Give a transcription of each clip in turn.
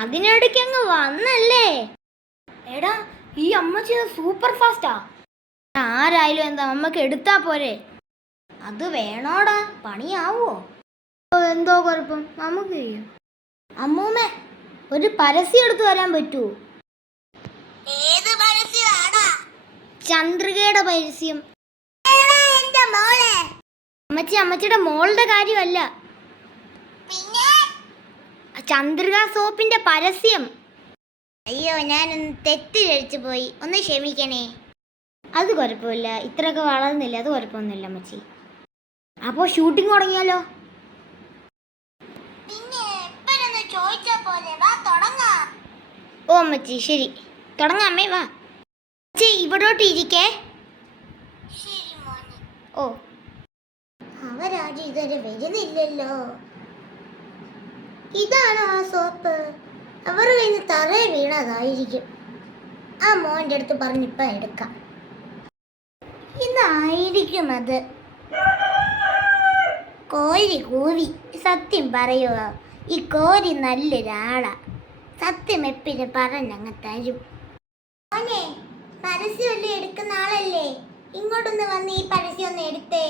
അതിനിടയ്ക്ക് അങ്ങ് വന്നല്ലേ. എടാ, ഈ അമ്മച്ചി സൂപ്പർ ഫാസ്റ്റാ. ആരായാലും എന്താ, അമ്മക്ക് എടുത്താ പോരെ. അത് വേണോടാ, പണിയാവോ? എന്തോ കുഴപ്പം, നമുക്ക് ചെയ്യും. അമ്മൂമ്മ, ഒരു പരസ്യം എടുത്തു തരാൻ പറ്റുമോ? ഏത് പരസ്യമാടാ? ചന്ദ്രികയുടെ പരസ്യം. അമ്മച്ചി, അമ്മച്ചിയുടെ മോളുടെ കാര്യമല്ല, പിന്നെ ചന്ദ്രിക സോപ്പിന്റെ പരസ്യം. അയ്യോ, ഞാനൊന്ന് തെറ്റിദ്ധരിച്ചു പോയി, ഒന്ന് ക്ഷമിക്കണേ. അത് കുഴപ്പമില്ല, ഇത്രയൊക്കെ വളർന്നില്ല, അത് കുഴപ്പമൊന്നുമില്ല അമ്മച്ചി. അപ്പോൾ ഷൂട്ടിംഗ് തുടങ്ങിയാലോ? പിന്നെ എപ്പോഴൊന്ന് ചോദിച്ചാ പോലെ, വാ തുടങ്ങാം. ഓ അമ്മച്ചി, ശരി, തുടങ്ങാം അമ്മേ, വാ. അമ്മച്ചി ഇവിടോട്ട് ഇരിക്കേ. ശരി മോനെ. ഓ, അവരാരും ഇതുവരെ വരുന്നില്ലല്ലോ. ഇതാണോ ആ സോപ്പ്? അവർ കഴിഞ്ഞ് തറയെ വീണതായിരിക്കും. ആ മോൻ്റെ അടുത്ത് പറഞ്ഞിപ്പം എടുക്കാം. ഇതായിരിക്കും അത്. കോരി കൂവി. സത്യം പറയുക, ഈ കോരി നല്ലൊരാളാ. സത്യം എപ്പിന് പറഞ്ഞങ്ങ് തരും. മോനെ, പരസ്യമല്ലേ എടുക്കുന്ന ആളല്ലേ, ഇങ്ങോട്ടൊന്ന് വന്ന് ഈ പരസ്യം ഒന്ന് എടുത്തേ.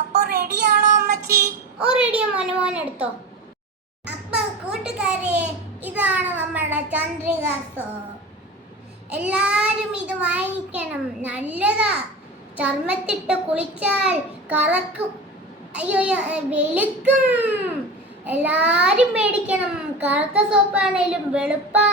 അപ്പൊ റെഡിയാണോ അമ്മച്ചി? ഓ റെഡിയാ മോനെ, മോനെ എടുത്തോ. അപ്പൊ കൂട്ടുകാരെ, ഇതാണ് നമ്മുടെ ചന്ദ്രിക സോപ്പ്. എല്ലാരും ഇത് വാങ്ങിക്കണം, നല്ലതാ. ചർമ്മത്തിട്ട് കുളിച്ചാൽ കറക്കും, അയ്യോ വെളുക്കും. എല്ലാരും മേടിക്കണം, കറുത്ത സോപ്പാണേലും വെളുപ്പാ.